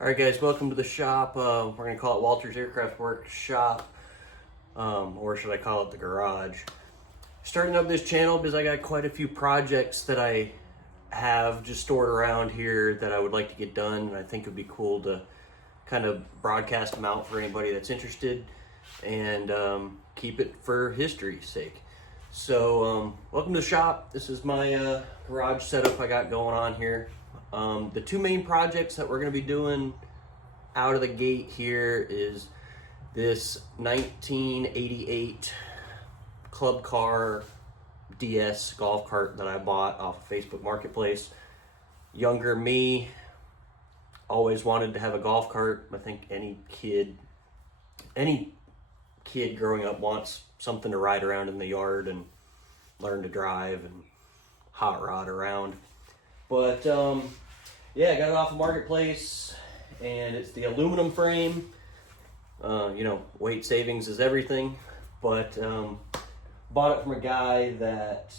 All right, guys, welcome to the shop. We're going to call it Walter's Aircraft Workshop, or should I call it the garage? Starting up this channel because I got quite a few projects that I have just stored around here that I would like to get done, and I think it would be cool to kind of broadcast them out for anybody that's interested and keep it for history's sake. So, welcome to the shop. This is my garage setup I got going on here. The two main projects that we're going to be doing out of the gate here is this 1988 club car DS golf cart that I bought off of Facebook Marketplace. Younger me always wanted to have a golf cart. I think any kid growing up wants something to ride around in the yard and learn to drive and hot rod around. But yeah, I got it off of Marketplace, and it's the aluminum frame. Weight savings is everything. But bought it from a guy that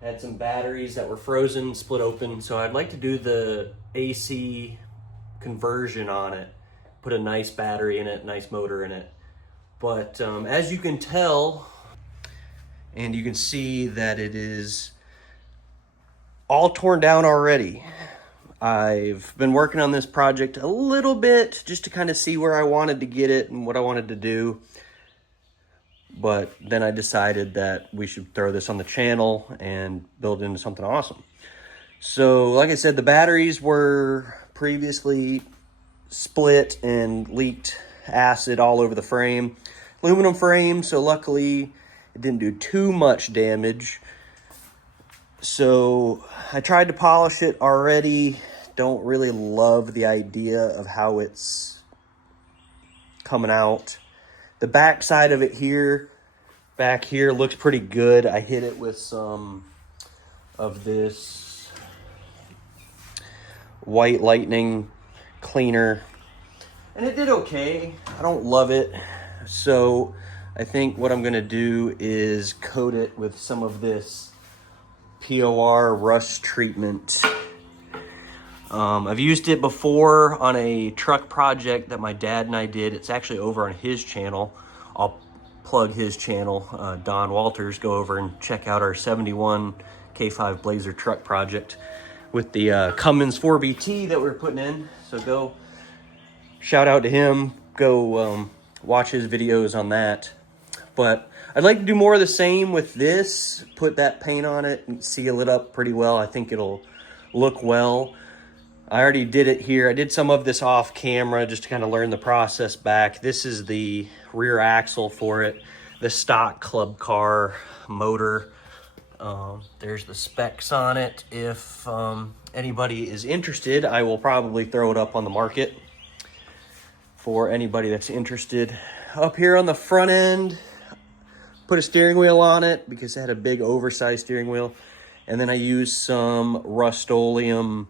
had some batteries that were frozen, split open. So I'd like to do the AC conversion on it, put a nice battery in it, nice motor in it. But as you can tell, and you can see that it is all torn down already. I've been working on this project a little bit just to kind of see where I wanted to get it and what I wanted to do. But then I decided that we should throw this on the channel and build it into something awesome. So like I said, the batteries were previously split and leaked acid all over the frame. Aluminum frame, so luckily it didn't do too much damage. So I tried to polish it already. Don't really love the idea of how it's coming out. The back side of it here, back here, looks pretty good. I hit it with some of this white lightning cleaner, and it did okay. I don't love it. So I think what I'm gonna do is coat it with some of this POR rust treatment. I've used it before on a truck project that my dad and I did. It's actually over on his channel. I'll plug his channel, Don Walters. Go over and check out our 71 K5 Blazer truck project with the Cummins 4BT that we're putting in. So go shout out to him. Go watch his videos on that. But I'd like to do more of the same with this, put that paint on it and seal it up pretty well. I think it'll look well. I already did it here. I did some of this off camera just to kind of learn the process back. This is the rear axle for it, the stock club car motor. There's the specs on it. If anybody is interested, I will probably throw it up on the market for anybody that's interested. Up here on the front end, put a steering wheel on it because it had a big oversized steering wheel. And then I used some Rust-Oleum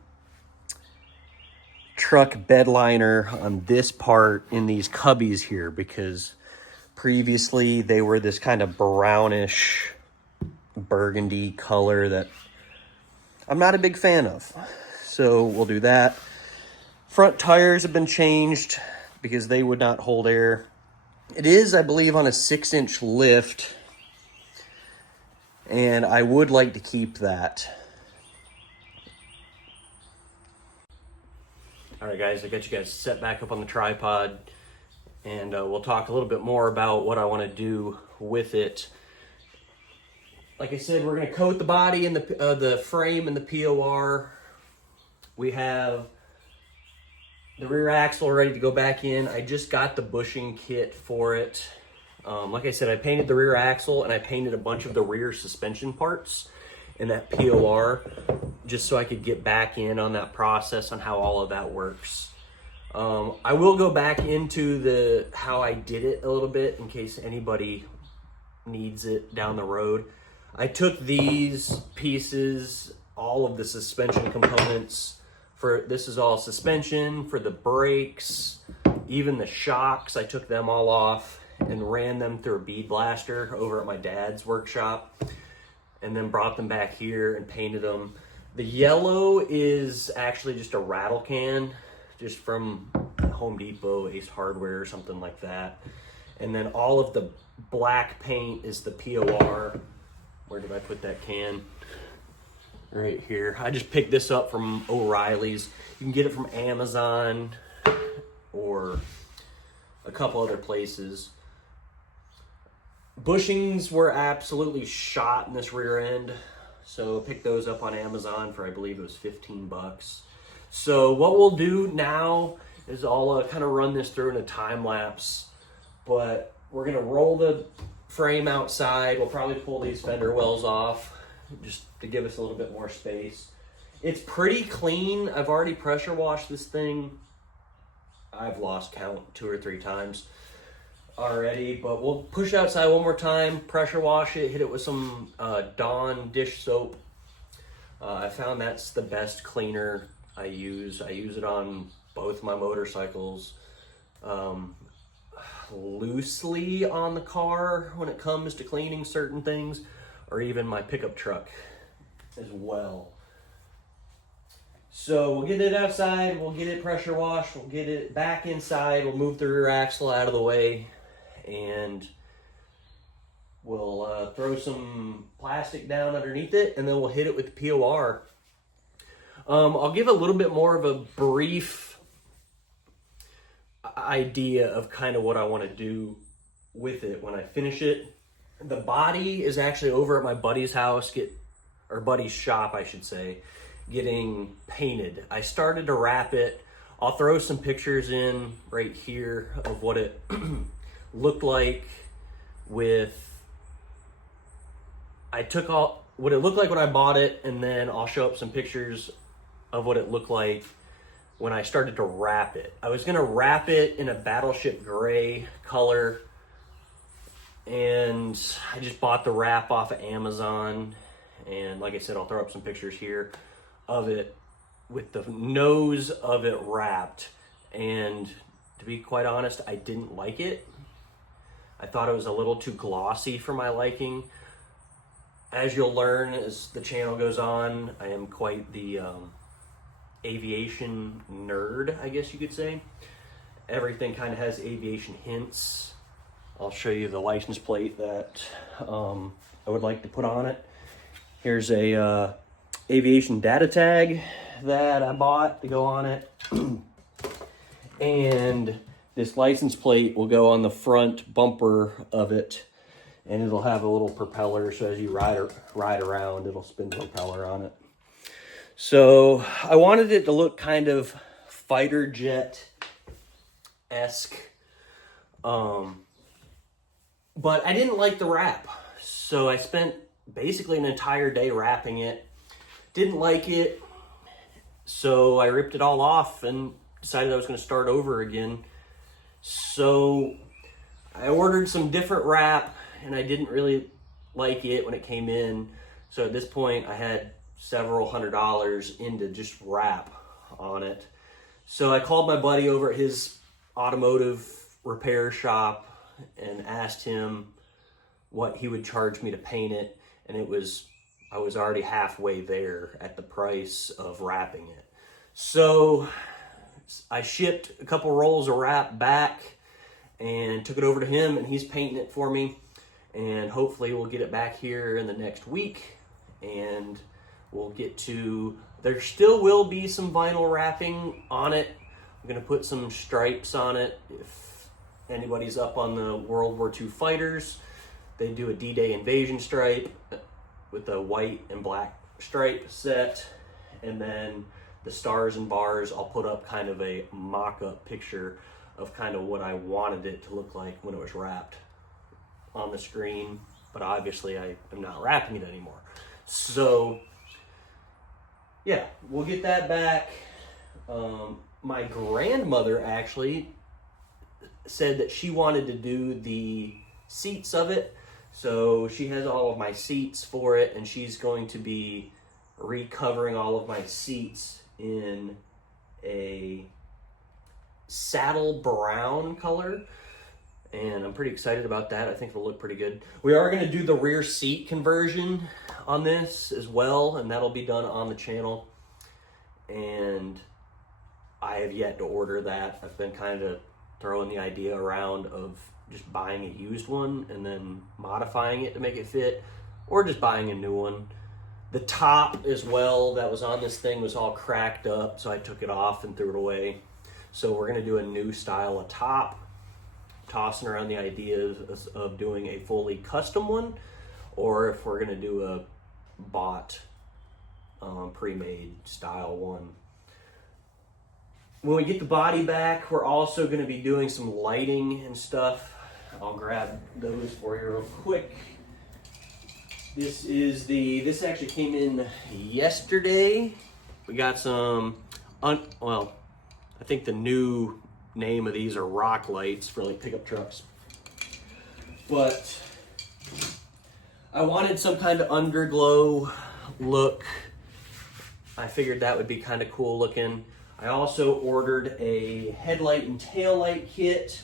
truck bed liner on this part in these cubbies here because previously they were this kind of brownish burgundy color that I'm not a big fan of. So we'll do that. Front tires have been changed because they would not hold air. It is, I believe, on a 6-inch lift, and I would like to keep that. All right, guys, I got you guys set back up on the tripod, and we'll talk a little bit more about what I want to do with it. Like I said, we're going to coat the body and the frame and the POR. We have the rear axle ready to go back in. I just got the bushing kit for it. Like I said, I painted the rear axle and I painted a bunch of the rear suspension parts in that POR just so I could get back in on that process on how all of that works. I will go back into how I did it a little bit in case anybody needs it down the road. I took these pieces, all of the suspension components, this is all suspension for the brakes, even the shocks. I took them all off and ran them through a bead blaster over at my dad's workshop, and then brought them back here and painted them. The yellow is actually just a rattle can just from Home Depot, Ace Hardware, or something like that. And then all of the black paint is the POR. Where did I put that can? Right here. I just picked this up from O'Reilly's. You can get it from Amazon or a couple other places. Bushings were absolutely shot in this rear end. So pick those up on Amazon for, I believe it was 15 bucks. So what we'll do now is I'll kind of run this through in a time lapse, but we're gonna roll the frame outside. We'll probably pull these fender wells off just to give us a little bit more space. It's pretty clean. I've already pressure washed this thing. I've lost count 2 or 3 times already, but we'll push it outside one more time, pressure wash it, hit it with some Dawn dish soap. I found that's the best cleaner I use. I use it on both my motorcycles, loosely on the car when it comes to cleaning certain things, or even my pickup truck as well. So we'll get it outside, we'll get it pressure washed, we'll get it back inside, we'll move the rear axle out of the way, and we'll throw some plastic down underneath it, and then we'll hit it with the POR. I'll give a little bit more of a brief idea of kind of what I want to do with it when I finish it. The body is actually over at my buddy's house, or buddy's shop, I should say, getting painted. I started to wrap it. I'll throw some pictures in right here of what it looked like I took all what it looked like when I bought it, and then I'll show up some pictures of what it looked like when I started to wrap it. I was gonna wrap it in a battleship gray color, and I just bought the wrap off of Amazon. And like I said, I'll throw up some pictures here of it with the nose of it wrapped. And to be quite honest, I didn't like it. I thought it was a little too glossy for my liking. As you'll learn as the channel goes on, I am quite the aviation nerd, I guess you could say. Everything kind of has aviation hints. I'll show you the license plate that I would like to put on it. Here's a aviation data tag that I bought to go on it. And this license plate will go on the front bumper of it, and it'll have a little propeller, so as you ride around, it'll spin the propeller on it. So I wanted it to look kind of fighter jet-esque, but I didn't like the wrap. So I spent basically an entire day wrapping it. Didn't like it, so I ripped it all off and decided I was going to start over again. So I ordered some different wrap, and I didn't really like it when it came in. So at this point, I had several $100s into just wrap on it. So I called my buddy over at his automotive repair shop and asked him what he would charge me to paint it. And I was already halfway there at the price of wrapping it. So I shipped a couple rolls of wrap back and took it over to him, and he's painting it for me. And hopefully we'll get it back here in the next week, and we'll get to, there still will be some vinyl wrapping on it. I'm gonna put some stripes on it. If anybody's up on the World War II fighters, they do a D-Day invasion stripe with a white and black stripe set. And then the stars and bars, I'll put up kind of a mock-up picture of kind of what I wanted it to look like when it was wrapped on the screen. But obviously I am not wrapping it anymore. So yeah, we'll get that back. My grandmother actually said that she wanted to do the seats of it. So she has all of my seats for it, and she's going to be recovering all of my seats in a saddle brown color. And I'm pretty excited about that. I think it'll look pretty good. We are going to do the rear seat conversion on this as well, and that'll be done on the channel. And I have yet to order that. I've been kind of throwing the idea around of just buying a used one and then modifying it to make it fit, or just buying a new one. The top as well that was on this thing was all cracked up, so I took it off and threw it away. So we're gonna do a new style of top, tossing around the idea of doing a fully custom one, or if we're gonna do a bought pre-made style one. When we get the body back, we're also going to be doing some lighting and stuff. I'll grab those for you real quick. This actually came in yesterday. We got some, well, I think the new name of these are rock lights for like pickup trucks. But I wanted some kind of underglow look. I figured that would be kind of cool looking. I also ordered a headlight and tail light kit,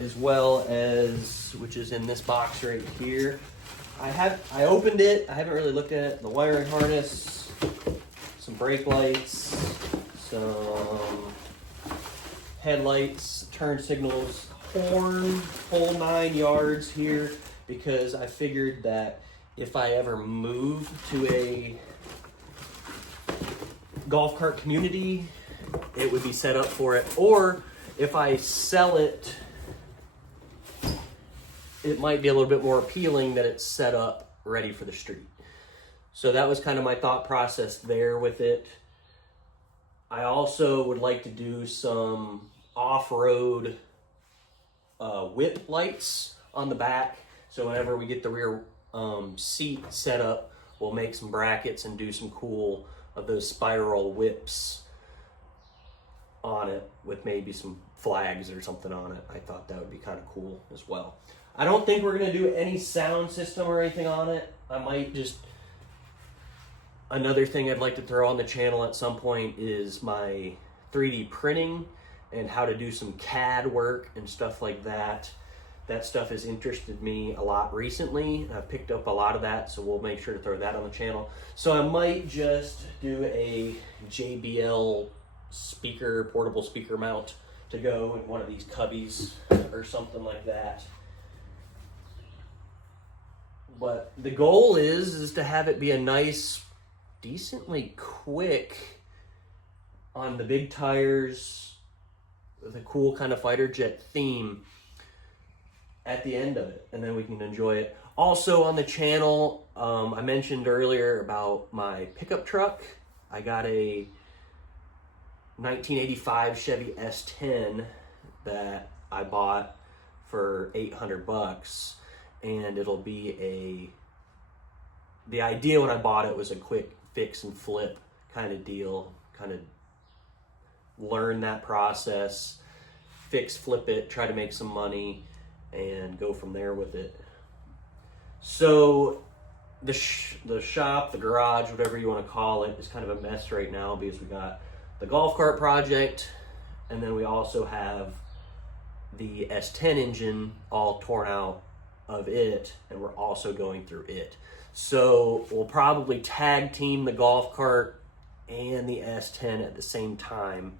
as well as, which is in this box right here. I opened it, I haven't really looked at it. The wiring harness, some brake lights, some headlights, turn signals, horn, whole 9 yards here, because I figured that if I ever move to a golf cart community, it would be set up for it. Or if I sell it, it might be a little bit more appealing that it's set up ready for the street. So that was kind of my thought process there with it. I also would like to do some off-road whip lights on the back. So whenever we get the rear seat set up, we'll make some brackets and do some cool of those spiral whips on it with maybe some flags or something on it. I thought that would be kind of cool as well. I don't think we're going to do any sound system or anything on it. I might just... Another thing I'd like to throw on the channel at some point is my 3D printing and how to do some CAD work and stuff like that. That stuff has interested me a lot recently. I've picked up a lot of that, so we'll make sure to throw that on the channel. So I might just do a JBL speaker, portable speaker mount to go in one of these cubbies or something like that. But the goal is to have it be a nice, decently quick on the big tires with a cool kind of fighter jet theme at the end of it, and then we can enjoy it. Also on the channel, I mentioned earlier about my pickup truck. I got a 1985 Chevy S10 that I bought for $800, and it'll be the idea when I bought it was a quick fix and flip kind of deal, kind of learn that process, fix, flip it, try to make some money, and go from there with it. So the shop, the garage, whatever you want to call it, is kind of a mess right now because we got the golf cart project, and then we also have the S10 engine all torn out of it, and we're also going through it. So we'll probably tag team the golf cart and the S10 at the same time,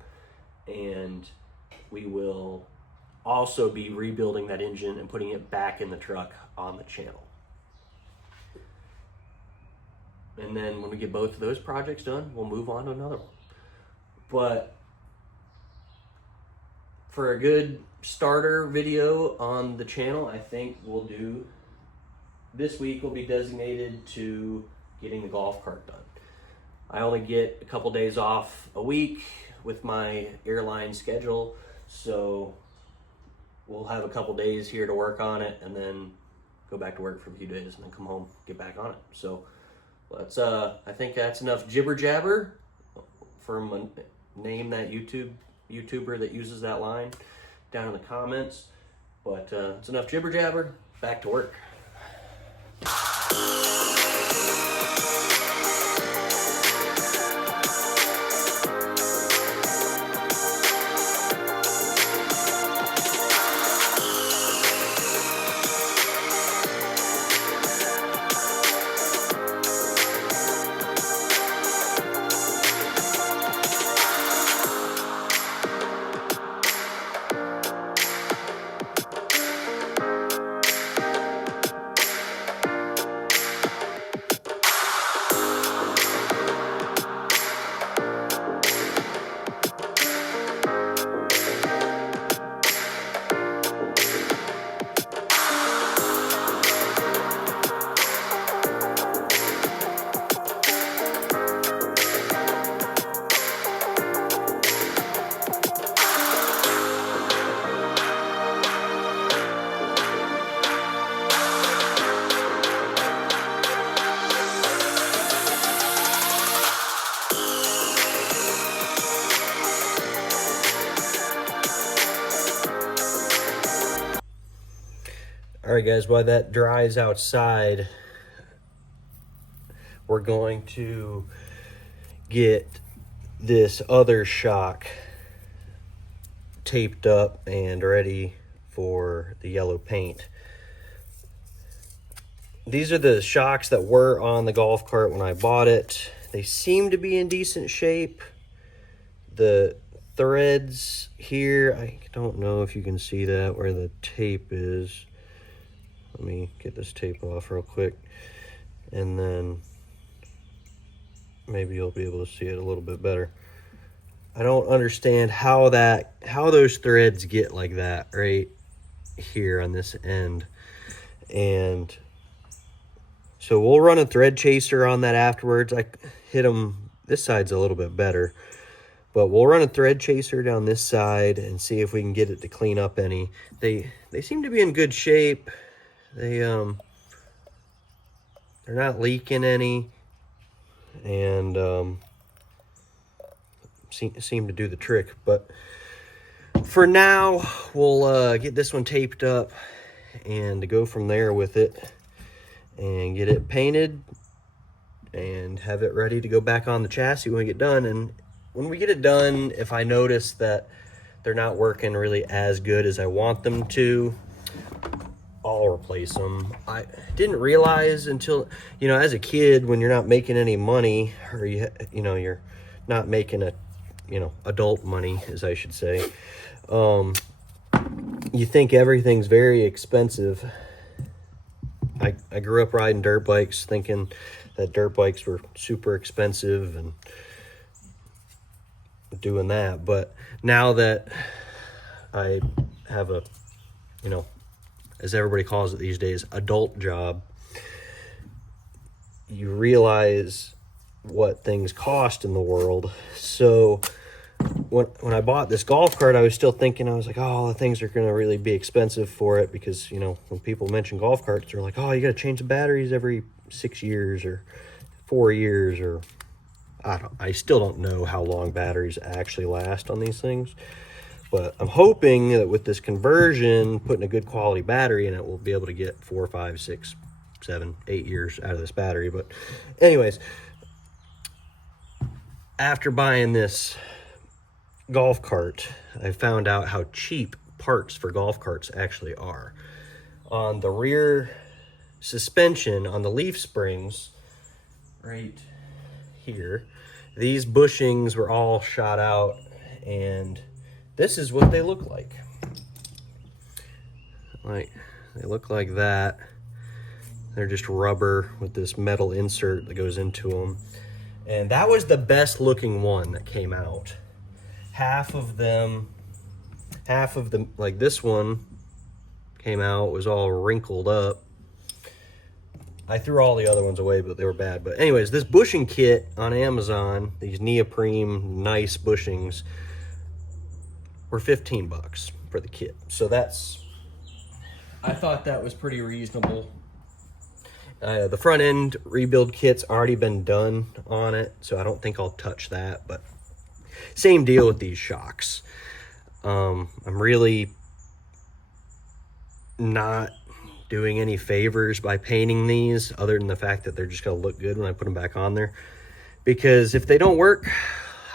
and we will also be rebuilding that engine and putting it back in the truck on the channel. And then when we get both of those projects done, we'll move on to another one. But for a good starter video on the channel, I think we'll do, this week will be designated to getting the golf cart done. I only get a couple days off a week with my airline schedule, so we'll have a couple days here to work on it and then go back to work for a few days and then come home, get back on it. So let's, I think that's enough jibber jabber from a name that YouTuber that uses that line down in the comments. But it's enough jibber jabber, back to work. All right, guys, while that dries outside, we're going to get this other shock taped up and ready for the yellow paint. These are the shocks that were on the golf cart when I bought it. They seem to be in decent shape. The threads here, I don't know if you can see that where the tape is. Let me get this tape off real quick, and then maybe you'll be able to see it a little bit better. I don't understand how those threads get like that right here on this end. And so we'll run a thread chaser on that afterwards. I hit them, this side's a little bit better, but we'll run a thread chaser down this side and see if we can get it to clean up any. They seem to be in good shape. They're not leaking any, and seem to do the trick. But for now, we'll get this one taped up and go from there with it and get it painted and have it ready to go back on the chassis when we get done. And when we get it done, if I notice that they're not working really as good as I want them to, I'll replace them. I didn't realize until, as a kid, when you're not making any money, or you're not making adult money, as I should say, you think everything's very expensive. I grew up riding dirt bikes thinking that dirt bikes were super expensive and doing that. But now that I have a, as everybody calls it these days, adult job, you realize what things cost in the world. So when I bought this golf cart, I was still thinking, I was like, oh, the things are going to really be expensive for it, because, when people mention golf carts, they're like, oh, you got to change the batteries every 6 years or 4 years, or I still don't know how long batteries actually last on these things. But I'm hoping that with this conversion, putting a good quality battery in it, we'll be able to get 4, 5, 6, 7, 8 years out of this battery. But anyways, after buying this golf cart, I found out how cheap parts for golf carts actually are. On the rear suspension, on the leaf springs, right here, these bushings were all shot out, and this is what they look like. They look like that. They're just rubber with this metal insert that goes into them. And that was the best looking one that came out. Half of them, like this one came out, was all wrinkled up. I threw all the other ones away, but they were bad. But anyways, this bushing kit on Amazon, these neoprene nice bushings, were 15 bucks for the kit. So I thought that was pretty reasonable. The front end rebuild kit's already been done on it, so I don't think I'll touch that. But same deal with these shocks. I'm really not doing any favors by painting these, other than the fact that they're just going to look good when I put them back on there. Because if they don't work,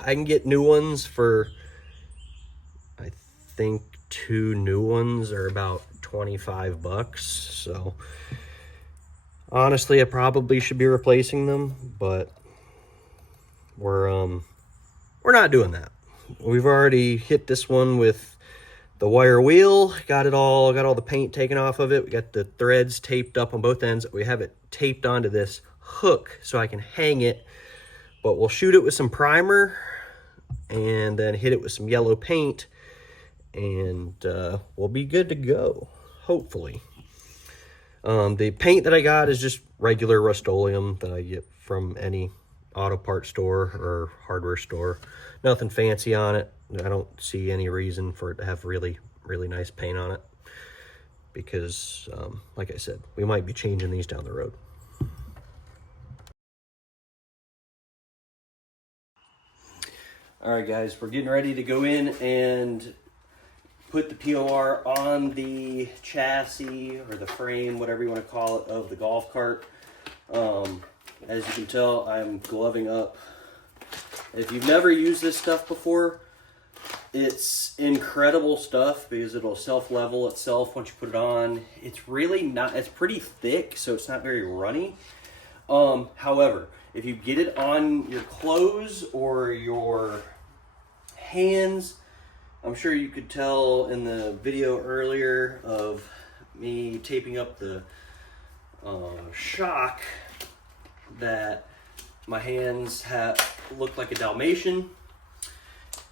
I can get new ones for, I think 2 new ones are about 25 bucks. So honestly, I probably should be replacing them, but we're not doing that. We've already hit this one with the wire wheel, got all the paint taken off of it. We got the threads taped up on both ends. We have it taped onto this hook so I can hang it, but we'll shoot it with some primer and then hit it with some yellow paint, and we'll be good to go, hopefully. The paint that I got is just regular Rust-Oleum that I get from any auto parts store or hardware store. Nothing fancy on it. I don't see any reason for it to have really, really nice paint on it, because, like I said, we might be changing these down the road. All right, guys, we're getting ready to go in and put the POR on the chassis or the frame, whatever you want to call it, of the golf cart. As you can tell, I'm gloving up. If you've never used this stuff before, it's incredible stuff because it'll self-level itself once you put it on. It's really not, it's pretty thick, so it's not very runny. However, if you get it on your clothes or your hands, I'm sure you could tell in the video earlier of me taping up the shock that my hands look like a Dalmatian,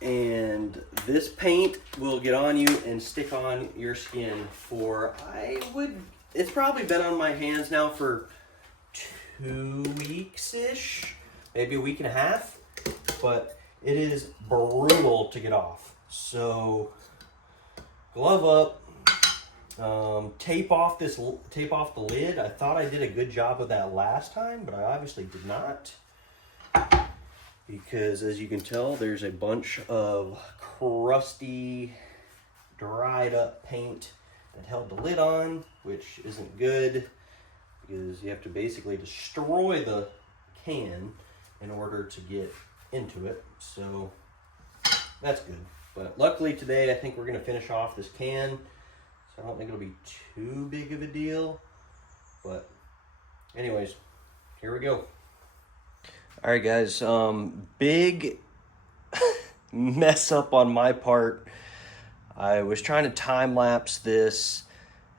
and this paint will get on you and stick on your skin for, it's probably been on my hands now for 2 weeks-ish, maybe a week and a half, but it is brutal to get off. So glove up, tape off the lid. I thought I did a good job of that last time, but I obviously did not, because as you can tell, there's a bunch of crusty, dried up paint that held the lid on, which isn't good because you have to basically destroy the can in order to get into it. So that's good. But luckily today, I think we're going to finish off this can. So I don't think it'll be too big of a deal. But anyways, here we go. All right, guys. Big mess up on my part. I was trying to time lapse this,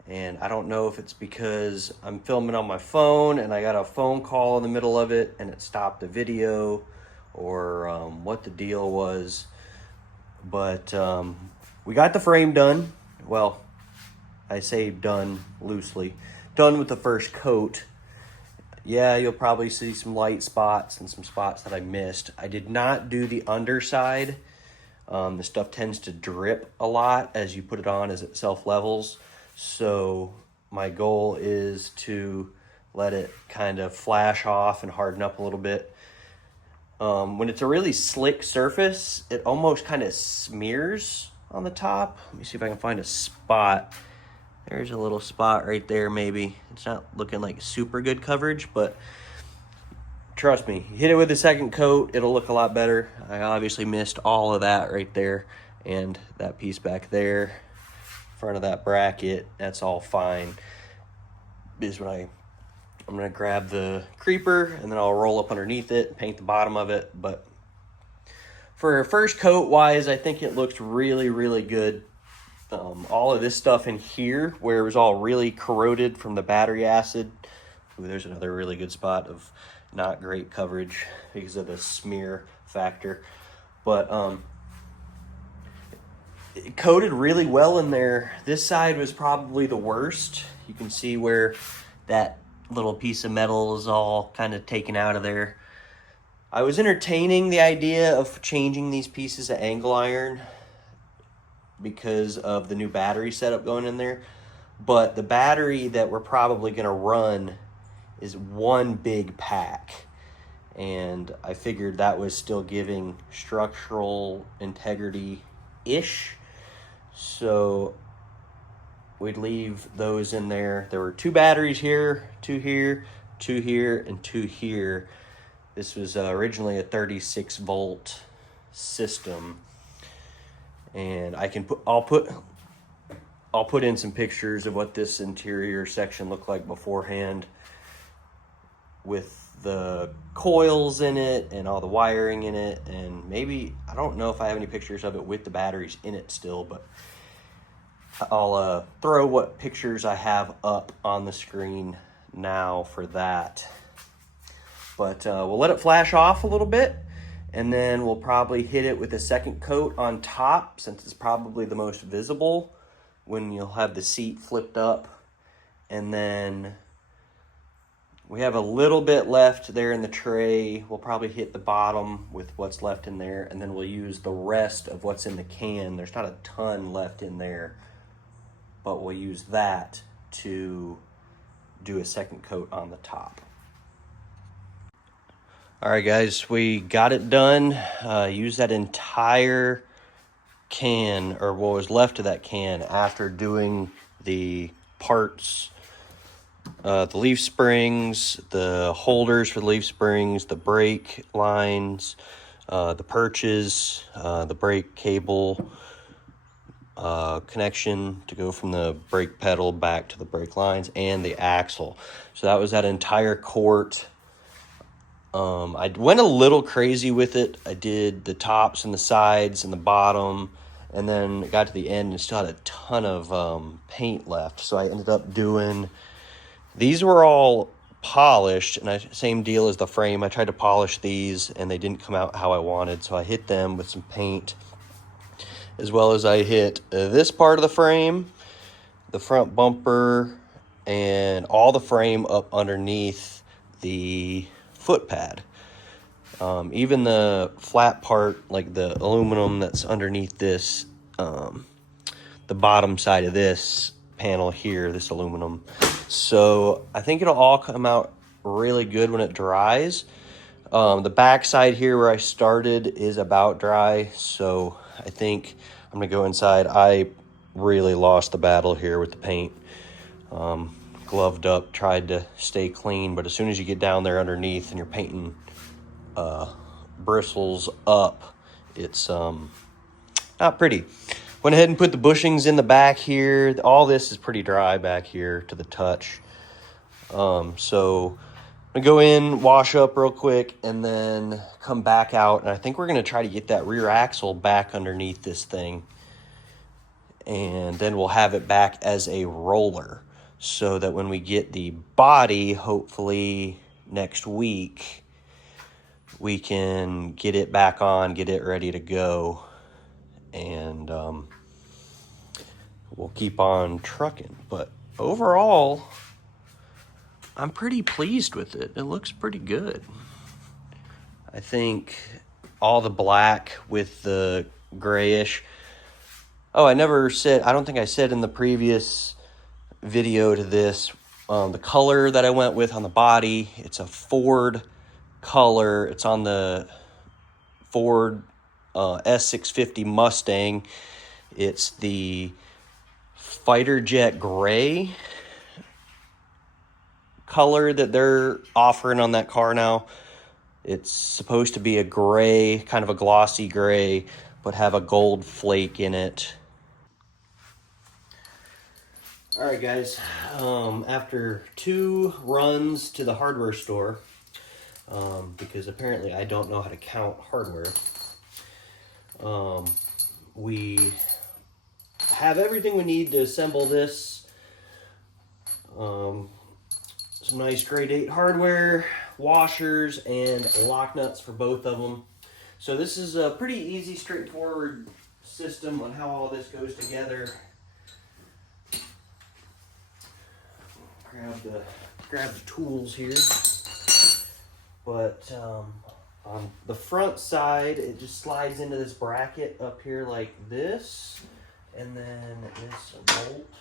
and I don't know if it's because I'm filming on my phone and I got a phone call in the middle of it and it stopped the video, or what the deal was. But we got the frame done. Well, I say done loosely. Done with the first coat. Yeah, you'll probably see some light spots and some spots that I missed. I did not do the underside. The stuff tends to drip a lot as you put it on, as it self-levels. So my goal is to let it kind of flash off and harden up a little bit. When it's a really slick surface, it almost kind of smears on the top. Let me see if I can find a spot. There's a little spot right there, maybe. It's not looking like super good coverage, but trust me, hit it with a second coat, it'll look a lot better. I obviously missed all of that right there, and that piece back there, in front of that bracket, that's all fine. Is when I'm gonna grab the creeper and then I'll roll up underneath it, paint the bottom of it. But for first coat wise, I think it looks really, really good. All of this stuff in here where it was all really corroded from the battery acid. Ooh, there's another really good spot of not great coverage because of the smear factor. But it coated really well in there. This side was probably the worst. You can see where that little piece of metal is all kind of taken out of there. I was entertaining the idea of changing these pieces of angle iron because of the new battery setup going in there, but the battery that we're probably going to run is one big pack, and I figured that was still giving structural integrity-ish, so we'd leave those in there. There were 2 batteries here, 2 here, 2 here, and 2 here. This was originally a 36 volt system, and I'll put in some pictures of what this interior section looked like beforehand, with the coils in it and all the wiring in it, and maybe, I don't know if I have any pictures of it with the batteries in it still, but I'll throw what pictures I have up on the screen now for that. But we'll let it flash off a little bit, and then we'll probably hit it with a second coat on top, since it's probably the most visible when you'll have the seat flipped up. And then we have a little bit left there in the tray. We'll probably hit the bottom with what's left in there, and then we'll use the rest of what's in the can. There's not a ton left in there, but we'll use that to do a second coat on the top. All right, guys, we got it done. Use that entire can, or what was left of that can after doing the parts, the leaf springs, the holders for the leaf springs, the brake lines, the perches, the brake cable, connection to go from the brake pedal back to the brake lines, and the axle. So that was that entire quart. I went a little crazy with it. I did the tops and the sides and the bottom, and then it got to the end and still had a ton of paint left. So I ended up doing, these were all polished, and same deal as the frame. I tried to polish these and they didn't come out how I wanted, so I hit them with some paint, as well as I hit this part of the frame, the front bumper, and all the frame up underneath the foot pad. Even the flat part, like the aluminum that's underneath this, the bottom side of this panel here, this aluminum. So I think it'll all come out really good when it dries. The back side here where I started is about dry, so I think I'm gonna go inside. I really lost the battle here with the paint. Gloved up, tried to stay clean, but as soon as you get down there underneath and you're painting bristles up, it's not pretty. Went ahead and put the bushings in the back here. All this is pretty dry back here to the touch. So I'm gonna go in, wash up real quick, and then come back out, and I think we're gonna try to get that rear axle back underneath this thing, and then we'll have it back as a roller, so that when we get the body, hopefully next week, we can get it back on, get it ready to go, and we'll keep on trucking. But overall, I'm pretty pleased with it. It looks pretty good. I think all the black with the grayish. Oh, I don't think I said in the previous video to this, the color that I went with on the body, it's a Ford color. It's on the Ford S650 Mustang. It's the Fighter Jet Gray color that they're offering on that car now. It's supposed to be a gray, kind of a glossy gray, but have a gold flake in it. All right, guys, after 2 runs to the hardware store, because apparently I don't know how to count hardware, we have everything we need to assemble this. Some nice grade 8 hardware, washers, and lock nuts for both of them. So this is a pretty easy, straightforward system on how all this goes together. Grab the tools here. But on the front side, it just slides into this bracket up here like this, and then this bolt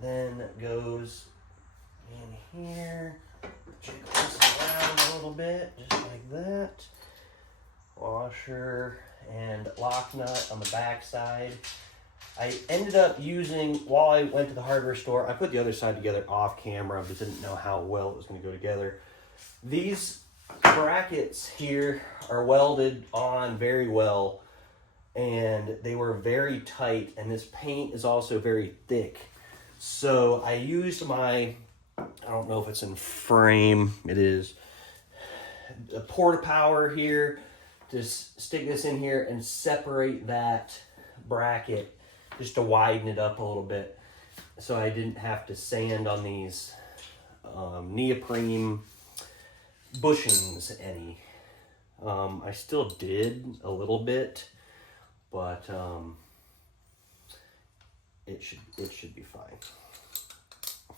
then goes in here. Jiggle this around a little bit, just like that. Washer and lock nut on the back side. I ended up using, while I went to the hardware store, I put the other side together off camera, but didn't know how well it was going to go together. These brackets here are welded on very well, and they were very tight, and this paint is also very thick. So I used my, I don't know if it's in frame, it is, a port of power here to stick this in here and separate that bracket just to widen it up a little bit, so I didn't have to sand on these neoprene bushings any. I still did a little bit, but it should be fine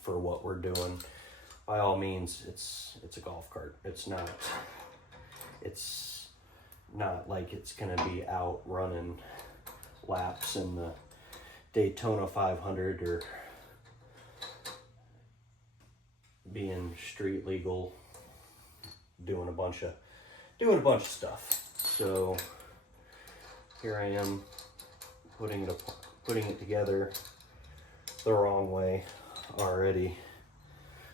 for what we're doing. By all means, it's a golf cart. It's not like it's gonna be out running laps in the Daytona 500 or being street legal, doing a bunch of stuff. So here I am putting it together the wrong way already.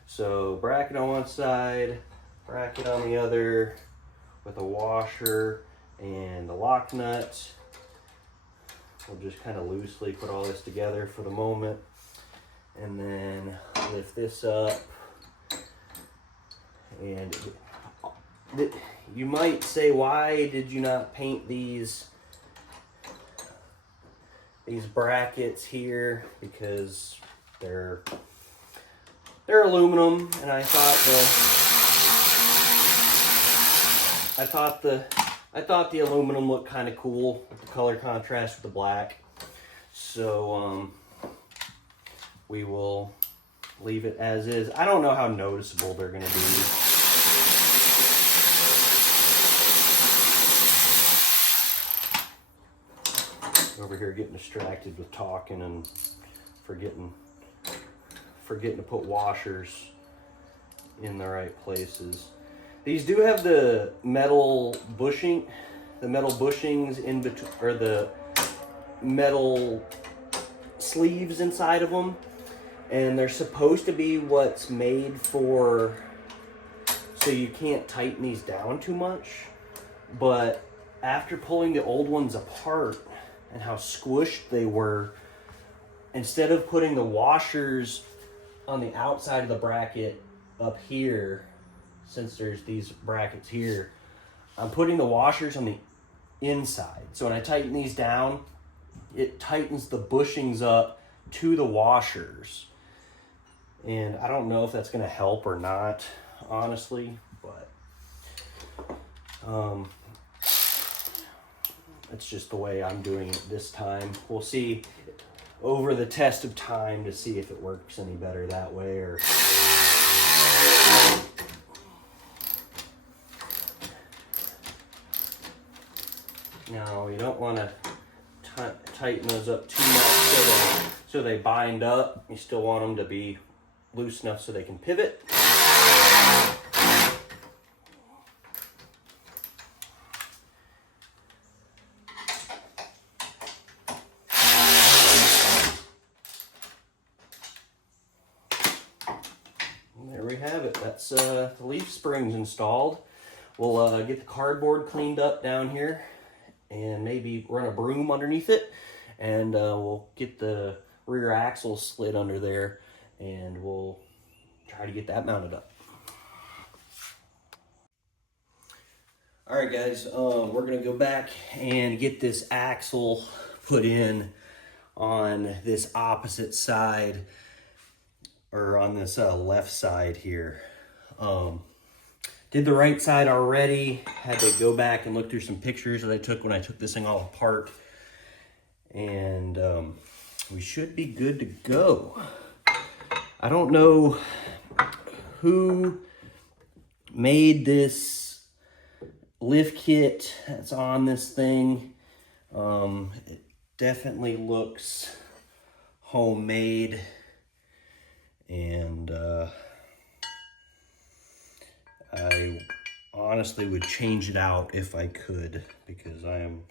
So bracket on one side, bracket on the other, with a washer and a lock nut. We'll just kind of loosely put all this together for the moment, and then lift this up. And you might say, why did you not paint these brackets here? Because they're aluminum, and I thought the aluminum looked kind of cool with the color contrast with the black. So we will leave it as is. I don't know how noticeable they're going to be. Over here getting distracted with talking and forgetting to put washers in the right places. These do have the metal bushings in between, or the metal sleeves inside of them, and they're supposed to be what's made for, so you can't tighten these down too much. But after pulling the old ones apart and how squished they were, instead of putting the washers on the outside of the bracket up here, since there's these brackets here, I'm putting the washers on the inside. So when I tighten these down, it tightens the bushings up to the washers. And I don't know if that's going to help or not, honestly, but it's just the way I'm doing it this time. We'll see over the test of time to see if it works any better that way, or no, you don't want to tighten those up too much so they bind up. You still want them to be loose enough so they can pivot. There we have it. That's the leaf springs installed. We'll get the cardboard cleaned up down here and maybe run a broom underneath it, and we'll get the rear axle slid under there, and we'll try to get that mounted up. All right, guys, we're gonna go back and get this axle put in on this opposite side, or on this left side here. Did the right side already, had to go back and look through some pictures that I took when I took this thing all apart, and we should be good to go. I don't know who made this lift kit that's on this thing. It definitely looks homemade, and I honestly would change it out if I could, because I am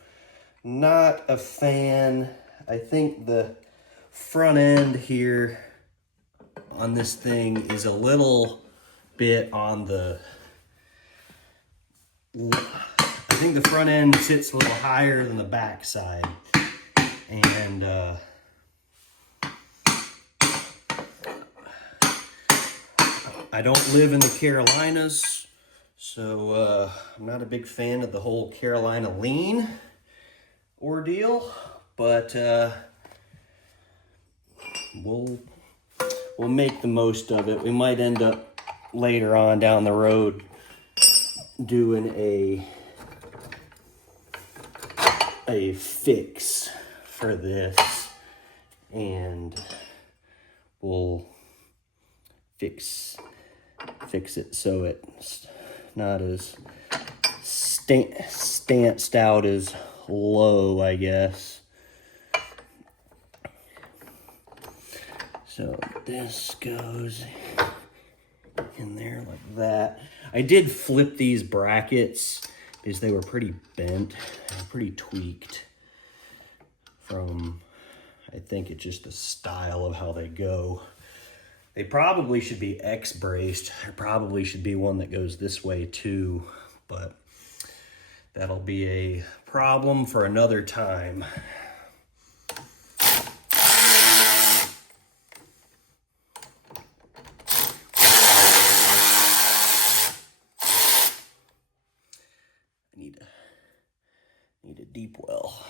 not a fan. I think the front end here on this thing is a little bit on the, I think the front end sits a little higher than the back side, and I don't live in the Carolinas, so I'm not a big fan of the whole Carolina lean ordeal, but we'll make the most of it. We might end up later on down the road doing a fix for this, and we'll fix it so it's not as stanced out as low, I guess. So this goes in there like that. I did flip these brackets because they were pretty bent and pretty tweaked from, I think it's just the style of how they go. They probably should be X-braced. There probably should be one that goes this way too, but that'll be a problem for another time. I need a deep well.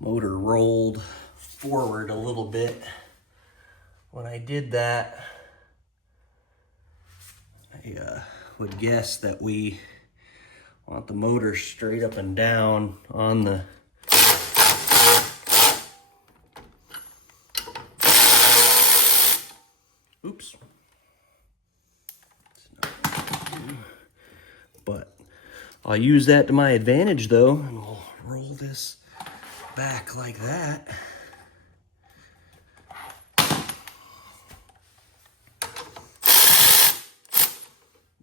Motor rolled forward a little bit. When I did that, I would guess that we want the motor straight up and down on the oops. But I'll use that to my advantage though, and we'll roll this back like that.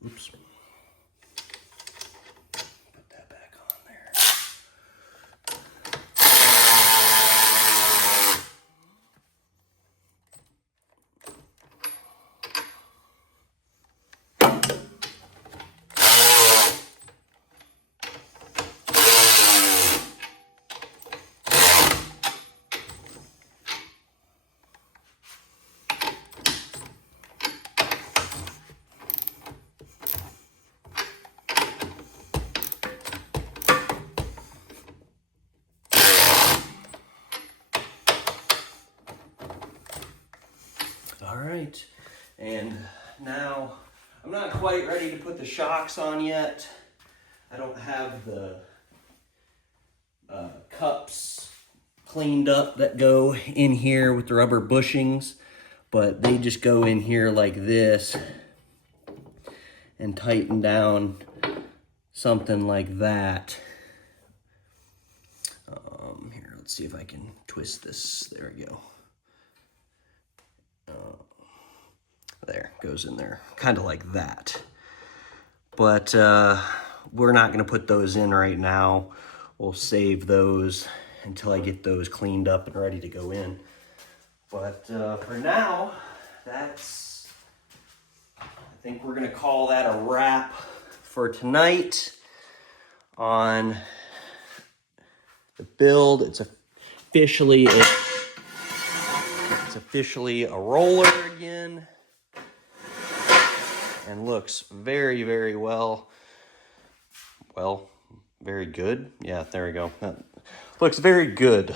Oops. Put that back on there. All right, and now I'm not quite ready to put the shocks on yet. I don't have the cups cleaned up that go in here with the rubber bushings, but they just go in here like this and tighten down something like that. Here, let's see if I can twist this. There we go. There, goes in there, kind of like that. But we're not gonna put those in right now. We'll save those until I get those cleaned up and ready to go in. But for now, I think we're gonna call that a wrap for tonight on the build. It's officially a roller again. And looks very, very well. Well, very good. Yeah, there we go. That looks very good.